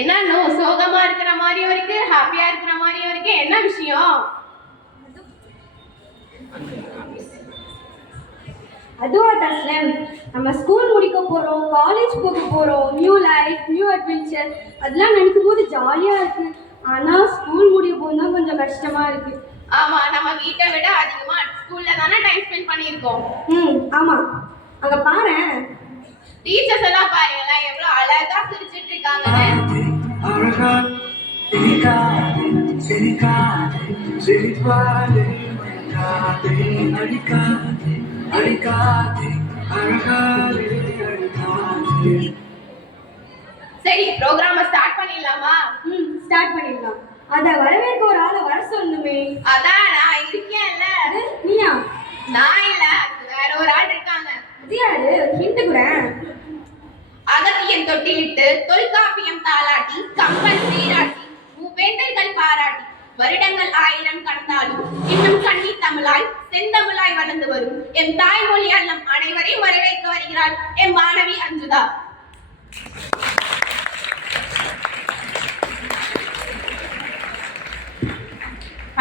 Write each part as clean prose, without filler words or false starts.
என்ன சோகமா இருக்கிற மாதிரியும் இருக்கு, ஹாப்பியா இருக்கிற மாதிரியும் இருக்கு. என்ன விஷயம்? அதுவா தஸ்லம், நம்ம ஸ்கூல் முடிக்க போறோம், காலேஜ் போக போறோம், நியூ லைஃப், நியூ அட்வென்ச்சர், அதெல்லாம் நினைக்கும் போது ஜாலியா இருக்கு. ஆனா ஸ்கூல் முடிய போதுதான் கொஞ்சம் கஷ்டமா இருக்கு. ஆமா, நம்ம வீட்டை விட அதிகமா ஸ்கூல்ல தானே டைம் ஸ்பெண்ட் பண்ணியிருக்கோம். ஆமா. அங்க பாரு, டீச்சர்ஸ் எல்லாம் பாருங்களா எவ்வளவு அழகா சிரிச்சிட்டு இருக்காங்கன்னு. சரி, ப்ரோக்ராம ஸ்டார்ட் பண்ணிடலாமா? ஸ்டார்ட் பண்ணிடலாம். அத வரவேற்க ஒரு ஆளை வர சொல்லணுமே. அதான் நான் இருக்கேன்ல. நீயா? நான் இல்ல, வேற ஒரு ஆள் இருக்காங்க. அது யாரு? ஹிண்ட் கூட. அகத்தியன் தொட்டிலிட்டு தொல்காப்பியம் தாளாட்டி கம்பன் சீராட்டி மூவேந்தர்கள் பாராட்டி வருடங்கள் 1000 கடந்தாலும் இன்னும் கண்ணி தமிழாய் செந்தமிழாய் வளர்ந்து வரும் என் தாய்மொழியால் நம் அனைவரையும் வரவேற்க வருகிறாள் என் மாணவி அஞ்சுதா.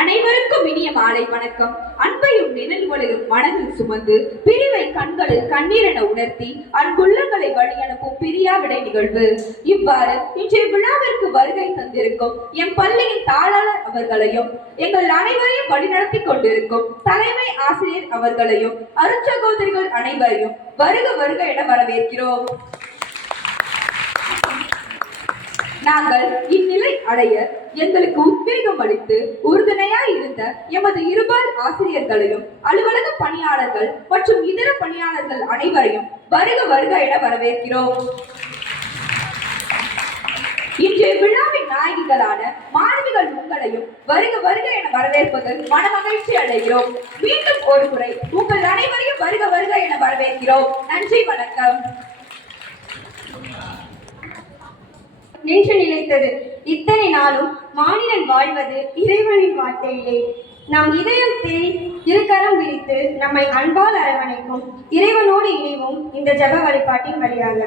அனைவருக்கும் இனிய மாலை வணக்கம். அன்பையும் நினைவுகளையும் மனதில் சுமந்து பிரிவை கண்களில் கண்ணீரென உணர்த்தி அன்புள்ளங்களை வழி அனுப்பும் பிரியா விடை நிகழ்வு. இவ்வாறு இன்றைய விழாவிற்கு வருகை தந்திருக்கும் எம் பள்ளியின் தாளாளர் அவர்களையும் எங்கள் அனைவரையும் வழிநடத்தி கொண்டிருக்கும் தலைமை ஆசிரியர் அவர்களையும் அருட்சகோதரிகள் அனைவரையும் வருக வருக என வரவேற்கிறோம். நாங்கள் இந்நிலை அடைய எங்களுக்கு உத்வேகம் அளித்து உறுதுணையாய் இருந்த எமது இருபால் ஆசிரியர்களையும் அலுவலக பணியாளர்கள் மற்றும் இதர பணியாளர்கள் அனைவரையும் வருக வருக என வரவேற்கிறோம். இன்றைய விழாவின் நாயகிகளான மாணவிகள் உங்களையும் வருக வருக என வரவேற்பதில் மனமகிழ்ச்சி அடைகிறோம். மீண்டும் ஒரு முறை உங்கள் அனைவரையும் வருக வருக என வரவேற்கிறோம். நன்றி, வணக்கம். நின்று நிலைத்தது. இத்தனை நாளும் மானிடன் வாழ்வது இறைவனின் வார்த்தையிலே. நம் இதயத்தை இருகரம் விரித்து நம்மை அன்பால் அரவணைக்கும் இறைவனோடு இணைவோம் இந்த ஜெப வழிபாட்டின் வழியாக.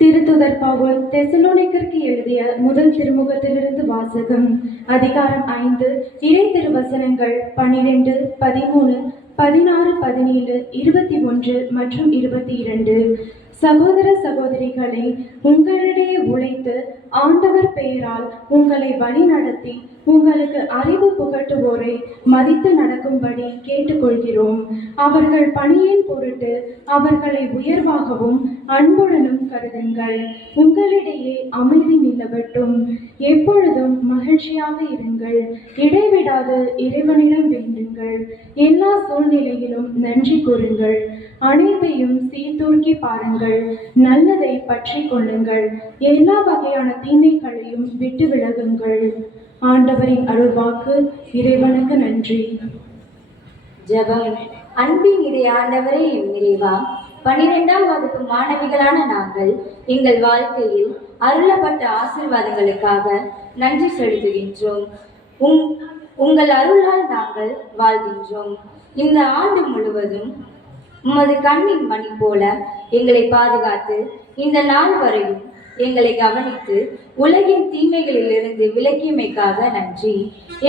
திருத்துதர் பவுல் தெசலோனிக்கருக்கு எழுதிய முதல் திருமுகத்திலிருந்து வாசகம். அதிகாரம் 5, இறை திருவசனங்கள் 12, 13, 16, 17, 21 மற்றும் 22. சகோதர சகோதரிகளை, உங்களிடையே உழைத்து ஆண்டவர் பெயரால் உங்களை வழி நடத்தி உங்களுக்கு அறிவு புகட்டுவோரை மதித்து நடக்கும்படி கேட்டுக்கொள்கிறோம். அவர்கள் பணியின் பொருட்டு அவர்களை உயர்வாகவும் அன்புடனும் கருதுங்கள். உங்களிடையே அமைதி நிலவட்டும். எப்பொழுதும் மகிழ்ச்சியாக இருங்கள். இடைவிடாது இறைவனிடம் வேண்டுங்கள். எல்லா சூழ்நிலையிலும் நன்றி கூறுங்கள். அனைத்தையும் சீர்தூக்கி பாருங்கள். நல்லதை பற்றி கொள்ளுங்கள். எல்லா வகையான தீமைகளையும் விட்டு விலகுங்கள். ஆண்டவரின் அருள்வாக்கு. இறைவனுக்கு நன்றி. ஜெபம். அன்பின் இறை ஆண்டவரே, எம் இறைவா, 12ஆம் வகுப்பு மாணவிகளான நாங்கள் எங்கள் வாழ்க்கையில் அருளப்பட்ட ஆசீர்வாதங்களுக்காக நன்றி செலுத்துகின்றோம். உங்கள் அருளால் நாங்கள் வாழ்கின்றோம். இந்த ஆண்டு முழுவதும் உமது கண்ணின் மணி போல எங்களை பாதுகாத்து இந்த நாள் வரையும் எங்களை கவனித்து உலகின் தீமைகளிலிருந்து விலக்கியமைக்காக நன்றி.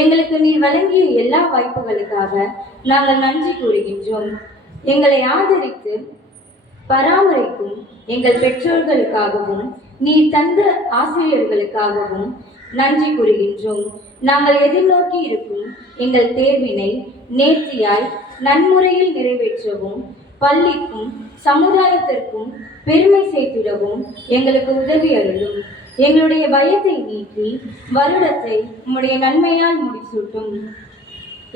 எங்களுக்கு நீர் வழங்கிய எல்லா வாய்ப்புகளுக்காக நாங்கள் நன்றி கூறுகின்றோம். எங்களை ஆதரித்து பராமரிக்கும் எங்கள் பெற்றோர்களுக்காகவும் நீர் தந்த ஆசிரியர்களுக்காகவும் நன்றி கூறுகின்றோம். நாங்கள் எதிர்நோக்கி இருக்கும் எங்கள் தேர்வினை நேர்த்தியாய் நன்முறையில் நிறைவேற்றவும் பள்ளிக்கும் சமுதாயத்திற்கும் பெருமை சேர்த்திடவும் எங்களுக்கு உதவி அருளும். எங்களுடைய பயத்தை நீக்கி வருடத்தை உம்முடைய நன்மையால் முடிசூட்டும்.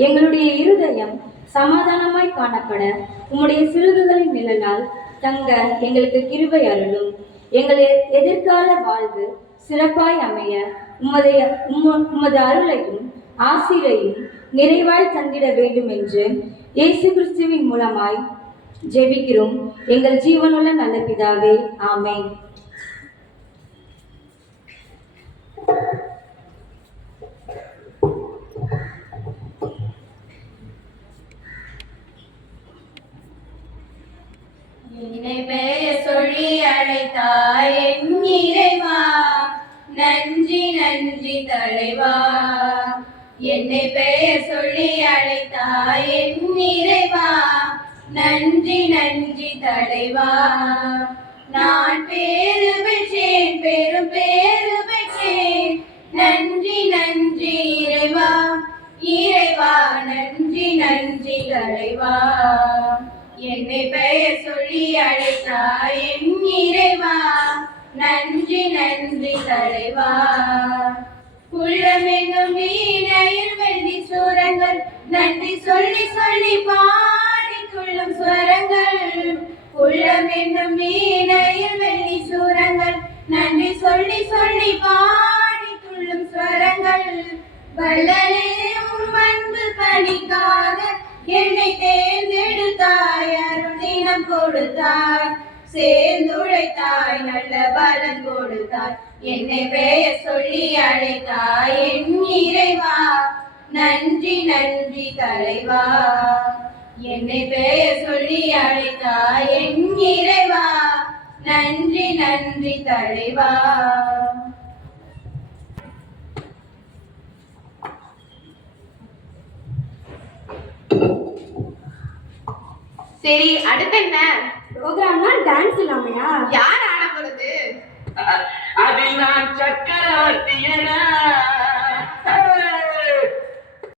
எங்களுடைய இருதயம் சமாதானமாய் காணப்பட உம்முடைய சிறுகுகளின் நிழலால் தங்க எங்களுக்கு கிருபை அருளும். எங்கள் எதிர்கால வாழ்வு சிறப்பாய் அமைய உமது அருளையும் ஆசிரையும் நிறைவாய் தந்திட வேண்டும் என்று இயேசு கிறிஸ்துவின் மூலமாய் ஜெபிக்கிறோம் எங்கள் ஜீவனுள்ள நல்ல பிதாவே, ஆமென். என்னை பெயர் சொல்லி அழைத்தாய் என் இறைவா, நன்றி நன்றி தலைவா. என்னை பெயர் சொல்லி அழைத்தாய் என் இறைவா, நன்றி நன்றி தலைவா. நான் பேரு பெற்றேன், பெரும் பேரு பெற்றேன், நன்றி நன்றி இறைவா, இறைவா நன்றி நன்றி தலைவா. என்னை பெயர் சொல்லி அழைத்தாய் என் இறைவா, நன்றி நன்றி தலைவா. உள்ளமெங்கும் வீணையில் வெள்ளி சுரங்கள், நன்றி சொல்லி சொல்லி பாடி துள்ளும் ஸ்வரங்கள். உள்ளமெங்கும் வீணையில் வெள்ளி சுரங்கள், நன்றி சொல்லி சொல்லி பாடி துள்ளும் ஸ்வரங்கள். வள்ளலே உம் அன்பு பணிக்காக என்னை தேர்ந்தெடுத்தாய், அருள் தினம் கொடுத்தாய், சேர்ந்துழைத்தாய், நல்ல பலன் கொடுத்தாய். என்னை பெயர் சொல்லி அழைத்தாய் என் இறைவா, நன்றி நன்றி தலைவா. என்னை பெயர் சொல்லி அழைத்தாய் என் இறைவா, நன்றி நன்றி தலைவா. சரி, அடுத்து என்ன ப்ரோக்ராம்னா டான்ஸ் இல்லாமையா? யார் ஆட போறது? அதில் நான் சக்கரவர்த்தி என